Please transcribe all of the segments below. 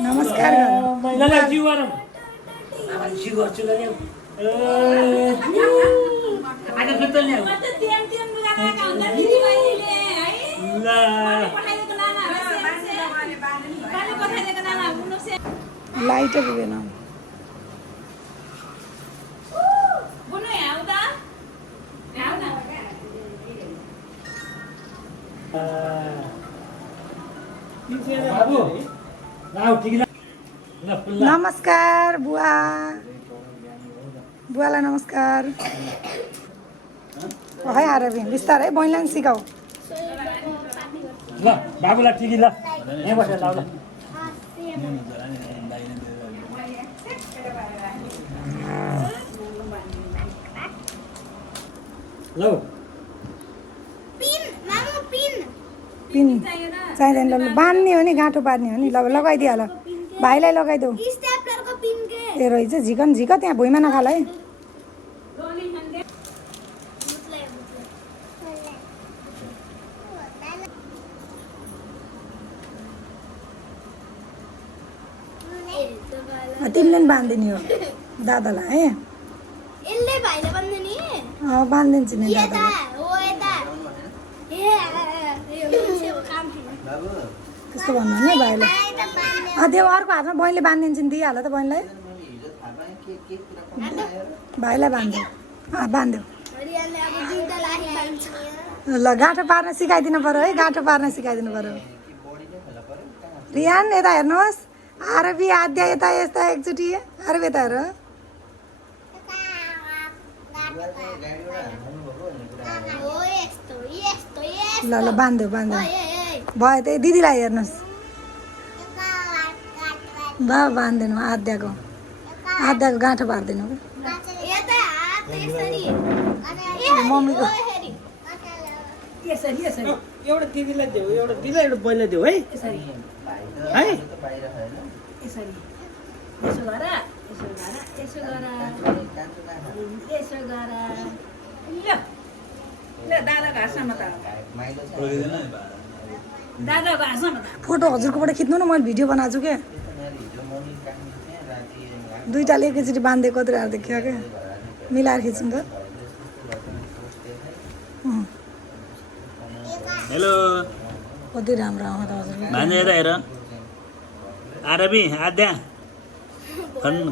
नमस्कार महिलालाई जिउ गरौँ अब जिउ गर्छु ल ल्याऊ आगे फिर्ता ल्याऊ लाइट पुगेन नमस्कार बुवा बुवालाई नमस्कार है आएर बिस्तारै बहिनीलाई पनि सिकाऊ ल बाबुलाई टिकी ल यहाँ बसेर लाउ ल लौ पिन चाहिँदैन ल बाँध्ने हो नि गाँठो पार्ने हो नि ल लगाइदिइहाल भाइलाई लगाइदेऊ ए रहेछ झिकन झिक त्यहाँ भुइँमा नखाल है तिमीले पनि बाँधिदिने हो दादालाई है बाँधिदिन्छु नि त्यस्तो भन्नु नि भाइलाई त्यो अर्को हातमा बहिनीले बाँधिदिन्छु नि दिइहाल त बहिनीलाई भाइलाई बाँध्यो बाँध्यो ल गाँठो पार्न सिकाइदिनु पऱ्यो है गाँठो पार्न सिकाइदिनु पऱ्यो रियान यता हेर्नुहोस् आरबी आद्या यता यता एकचोटि आरबी यता हेर ल ल बाँध्यो बाँध्यो भयो त्यही दिदीलाई हेर्नुहोस् भयो बाँधिदिनु आद्याको गाँठो पारिदिनु मम्मीको एउटा दिदीलाई देऊ एउटा दिदीलाई एउटा बहिनीलाई देऊ है है यसरी यसो गर यसो गर यसो गर यसो गर ल दादाको हाँसमा त दादाको हाँसमा त फोटो हजुरकोबाट खिच्नु न मैले भिडियो बनाएको छु क्या दुईटाले एकैचोटि बाँधिदिएको कति राम्रो देखियो क्या मिलाएर खिच्नु त हेलो कति राम्रो आउँछ हजुरको भान्जा यता हेर आरबी आद्या भन्नु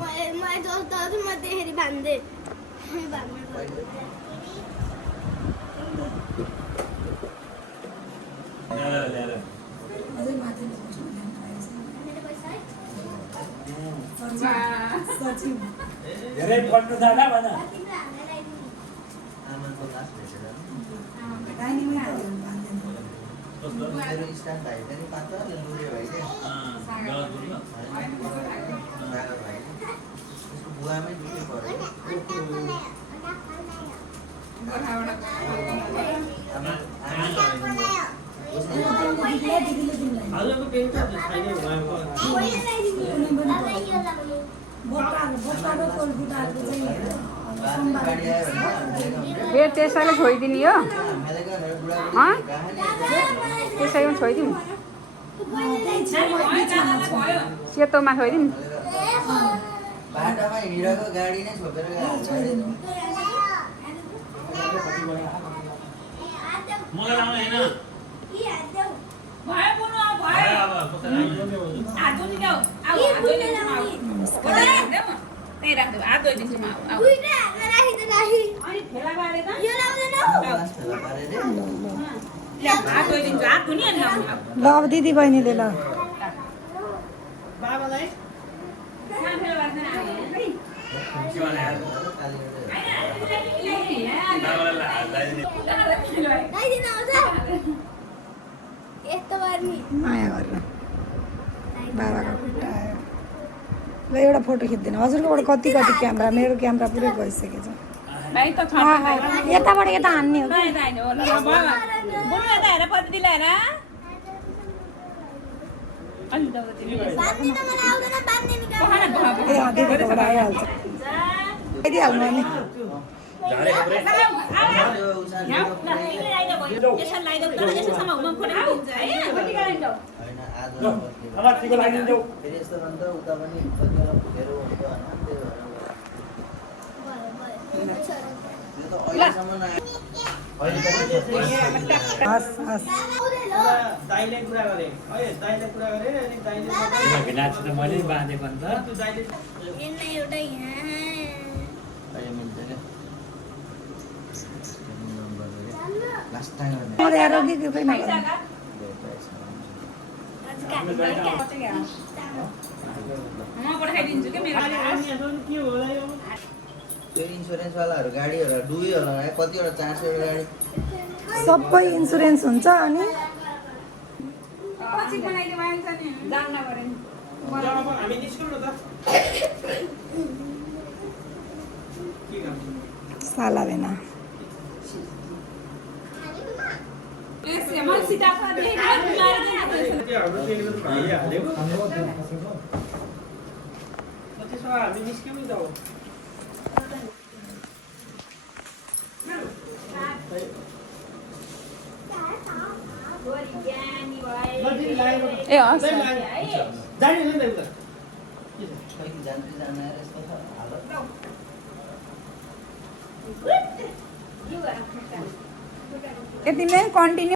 धेरै पढ्नु जाँदा भन त्यसैले छोइदिने हो त्यसैमा छोइदिउँ सेतोमा छोइदिउँ बाटामा हिँडेको गाडी नै छोपेर मलाई लाउनु हैन भयो पुनो भयो हात धुनु जाऊ आउ त्यही राख्दै हात धोइदिन्छु म आउ अनि ठेला बारे त यो लाउँदैन हात धोइदिन्छु हात धुनी अनि लाउनु ल अब दिदी बहिनीले ल बाबालाई कहाँ ठेला बार्दैन माया गरेर बाबाको खुट्टा आयो ल एउटा फोटो खिच्दैन हजुरकोबाट कति कति क्यामेरा मेरो क्यामेरा पुरै गइसकेको छ भाइ त यताबाट यता हान्ने हो ए दिदीकोबाट आइहाल्छ आइदिइहाल्नु अनि यसरी लगाइदेऊ तर यसोसम्म हुन खोलेर दिन्छ है होइन आज फेरि यस्तो भन्छ उता पनि कतिवटा फुटेर हुन्छ होइन त्यही भएर त्यो त अहिलेसम्म आयो हस् हस् दाइले कुरा गरे है दाइले कुरा गरे अनि दाइले भिनाची त मैले बाँधेको अन्त त्यो दाइले अहिले मिल्छ क्या लास्ट टाइम अरे यार रोगी के कोई ना करे। म पठाइदिन्छु के मेरो अनि के होला यो त्यो इन्सुरेन्सवालाहरू गाडीहरू डुब्यो होला है कतिवटा 400 गाडी सबै इन्सुरेन्स हुन्छ अनि पछि बनाइदियो भन्छ नि जान्न गरे अब हामी निस्कौँ न त के काम साला बेना यसले मन सिधा छ नि मार्दैन त्यो हाम्रो पेलो त भइहाल्यो त्यसो भए हामी निस्क्यौँ नि त अब ए हस् जाने नि त उता खै जान्दै जान आएर यस्तो छ हालत यति नै कन्टिन्यू